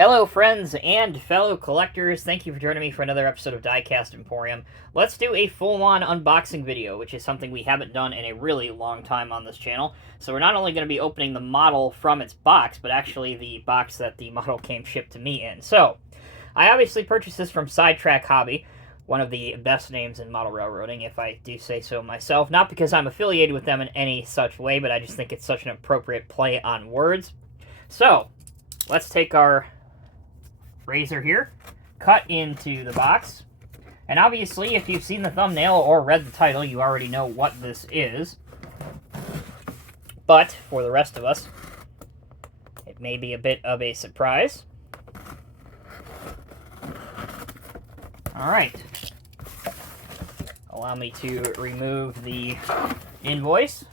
Hello friends and fellow collectors, thank you for joining me for another episode of Diecast Emporium. Let's do a full-on unboxing video, which is something we haven't done in a really long time on this channel. So we're not only going to be opening the model from its box, but actually the box that the model came shipped to me in. So, I obviously purchased this from Sidetrack Hobby, one of the best names in model railroading, if I do say so myself. Not because I'm affiliated with them in any such way, but I just think it's such an appropriate play on words. So, let's take our razor here, cut into the box, and obviously if you've seen the thumbnail or read the title, you already know what this is, but for the rest of us, it may be a bit of a surprise. Alright, allow me to remove the invoice.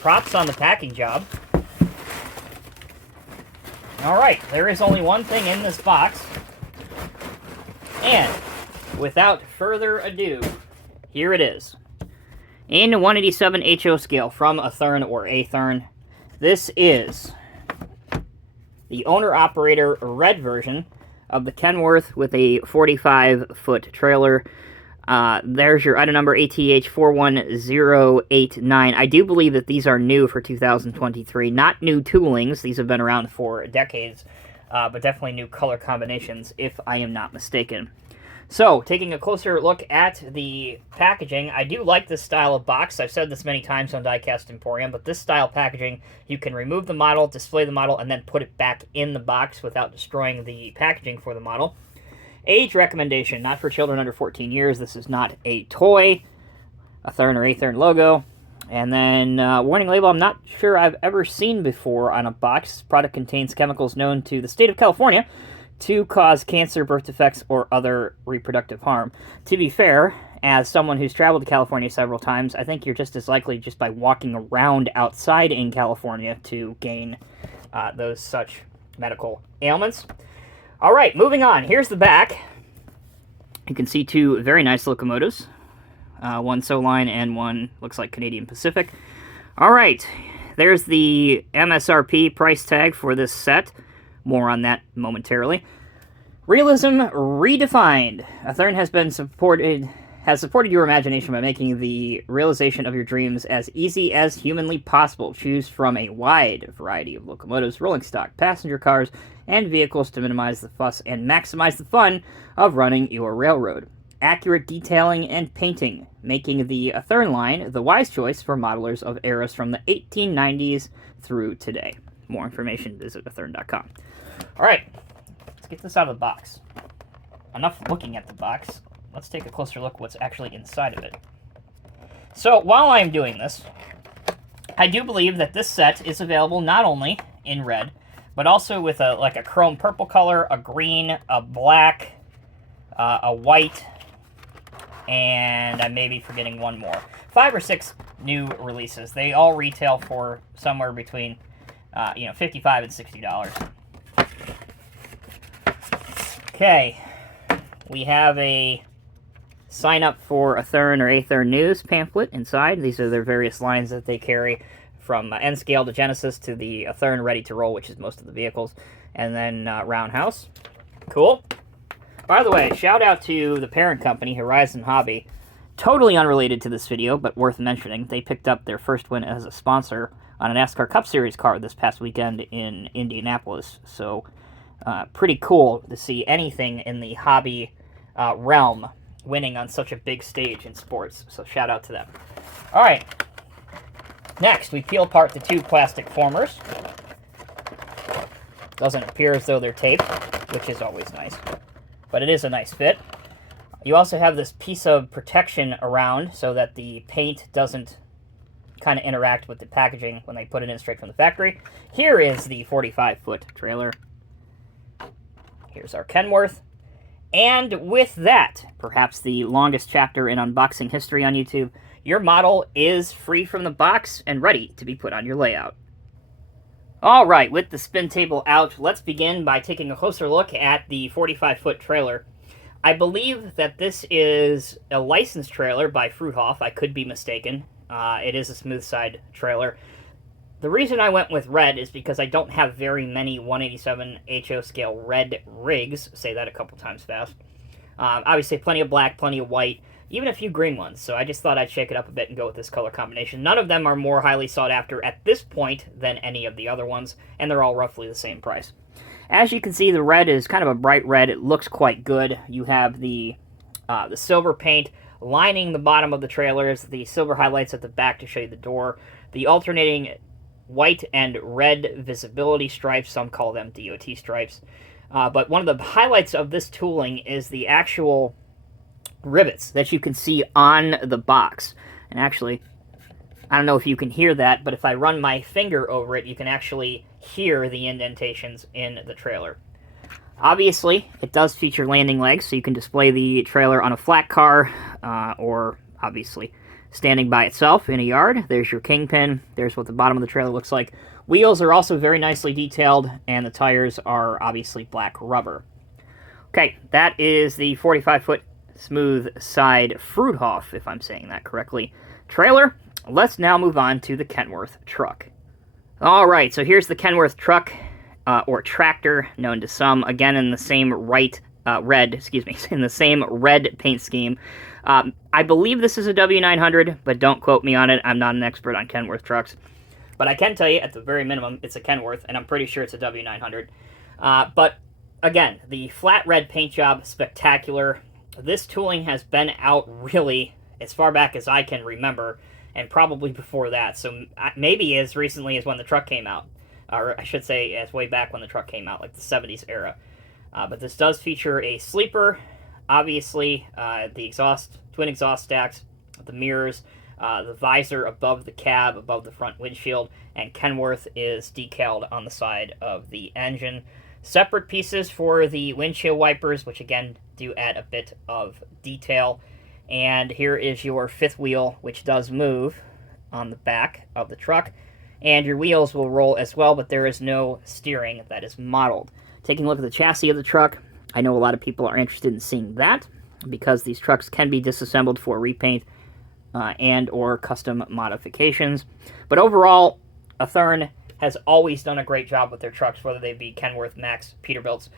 Props on the packing job. Alright, there is only one thing in this box, and without further ado, here it is. In 187 HO scale from Athearn or Athearn, this is the owner-operator red version of the Kenworth with a 45-foot trailer. There's your item number, ATH 41089. I do believe that these are new for 2023. Not new toolings. These have been around for decades, but definitely new color combinations, if I am not mistaken. So, taking a closer look at the packaging, I do like this style of box. I've said this many times on Diecast Emporium, but this style packaging, you can remove the model, display the model, and then put it back in the box without destroying the packaging for the model. Age recommendation, not for children under 14 years. This is not a toy. Athearn or Athearn logo. And then, warning label, I'm not sure I've ever seen before on a box. This product contains chemicals known to the state of California to cause cancer, birth defects, or other reproductive harm. To be fair, as someone who's traveled to California several times, I think you're just as likely just by walking around outside in California to gain those such medical ailments. Alright, moving on. Here's the back. You can see two very nice locomotives. One Soline and one looks like Canadian Pacific. Alright, there's the MSRP price tag for this set. More on that momentarily. Realism redefined. Athearn has supported your imagination by making the realization of your dreams as easy as humanly possible. Choose from a wide variety of locomotives, rolling stock, passenger cars, and vehicles to minimize the fuss and maximize the fun of running your railroad. Accurate detailing and painting, making the Athearn line the wise choice for modelers of eras from the 1890s through today. More information, visit athearn.com. Alright, let's get this out of the box. Enough looking at the box. Let's take a closer look at what's actually inside of it. So, while I'm doing this, I do believe that this set is available not only in red, but also with a chrome purple color, a green, a black, a white, and I may be forgetting one more. 5 or 6 new releases. They all retail for somewhere between $55 and $60. Okay, we have a sign up for Athearn or Athearn News pamphlet inside. These are their various lines that they carry, from N-Scale to Genesis to the Athearn Ready to Roll, which is most of the vehicles, and then Roundhouse. Cool. By the way, shout out to the parent company, Horizon Hobby. Totally unrelated to this video, but worth mentioning. They picked up their first win as a sponsor on a NASCAR Cup Series car this past weekend in Indianapolis. So, pretty cool to see anything in the hobby realm winning on such a big stage in sports. So, shout out to them. Alright. Next, we peel apart the two plastic formers. Doesn't appear as though they're taped, which is always nice. But it is a nice fit. You also have this piece of protection around so that the paint doesn't kind of interact with the packaging when they put it in straight from the factory. Here is the 45-foot trailer. Here's our Kenworth. And with that, perhaps the longest chapter in unboxing history on YouTube, your model is free from the box and ready to be put on your layout. Alright, with the spin table out, let's begin by taking a closer look at the 45-foot trailer. I believe that this is a licensed trailer by Fruehauf. I could be mistaken. It is a smooth side trailer. The reason I went with red is because I don't have very many 187 HO scale red rigs. Say that a couple times fast. Obviously, plenty of black, plenty of white, even a few green ones. So I just thought I'd shake it up a bit and go with this color combination. None of them are more highly sought after at this point than any of the other ones, and they're all roughly the same price. As you can see, the red is kind of a bright red. It looks quite good. You have the silver paint lining the bottom of the trailers, the silver highlights at the back to show you the door, the alternating white and red visibility stripes. Some call them DOT stripes. But one of the highlights of this tooling is the actual rivets that you can see on the box. And actually, I don't know if you can hear that, but if I run my finger over it, you can actually hear the indentations in the trailer. Obviously, it does feature landing legs, so you can display the trailer on a flat car, or obviously standing by itself in a yard. There's your kingpin. There's what the bottom of the trailer looks like. Wheels are also very nicely detailed, and the tires are obviously black rubber. Okay, that is the 45-foot smooth side Fruehauf, if I'm saying that correctly, trailer. Let's now move on to the Kenworth truck. All right, so here's the Kenworth truck, or tractor, known to some, again in the same in the same red paint scheme. I believe this is a W900, but don't quote me on it. I'm not an expert on Kenworth trucks. But I can tell you, at the very minimum, it's a Kenworth, and I'm pretty sure it's a W900. But, again, the flat red paint job, spectacular. This tooling has been out really as far back as I can remember, and probably before that. So maybe as recently as when the truck came out. Or I should say, as way back when the truck came out, like the 70s era. But this does feature a sleeper, obviously, the twin exhaust stacks, the mirrors, the visor above the cab, above the front windshield, and Kenworth is decaled on the side of the engine. Separate pieces for the windshield wipers, which again do add a bit of detail. And here is your fifth wheel, which does move on the back of the truck. And your wheels will roll as well, but there is no steering that is modeled. Taking a look at the chassis of the truck, I know a lot of people are interested in seeing that, because these trucks can be disassembled for repaint and or custom modifications. But overall, Athearn has always done a great job with their trucks, whether they be Kenworth, Max, Peterbilts,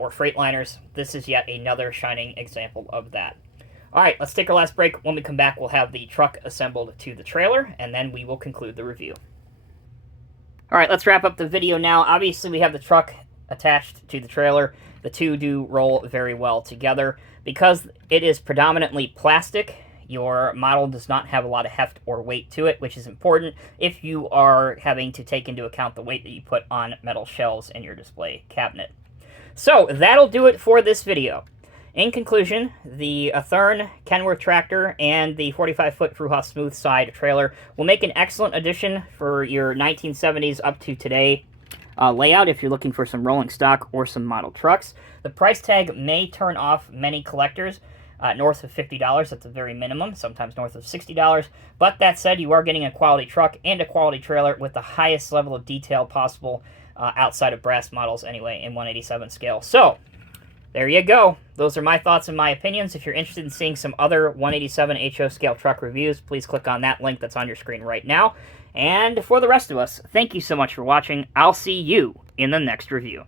or Freightliners. This is yet another shining example of that. All right, let's take our last break. When we come back, we'll have the truck assembled to the trailer, and then we will conclude the review. All right, let's wrap up the video now. Obviously, we have the truck attached to the trailer. The two do roll very well together. Because it is predominantly plastic, your model does not have a lot of heft or weight to it, which is important if you are having to take into account the weight that you put on metal shelves in your display cabinet. So, that'll do it for this video. In conclusion, the Athearn Kenworth Tractor and the 45-foot Fruehauf Smooth Side trailer will make an excellent addition for your 1970s up to today layout if you're looking for some rolling stock or some model trucks. The price tag may turn off many collectors north of $50 at the very minimum, sometimes north of $60. But that said, you are getting a quality truck and a quality trailer with the highest level of detail possible outside of brass models anyway in 187 scale. So, there you go. Those are my thoughts and my opinions. If you're interested in seeing some other 187 HO scale truck reviews, please click on that link that's on your screen right now. And for the rest of us, thank you so much for watching. I'll see you in the next review.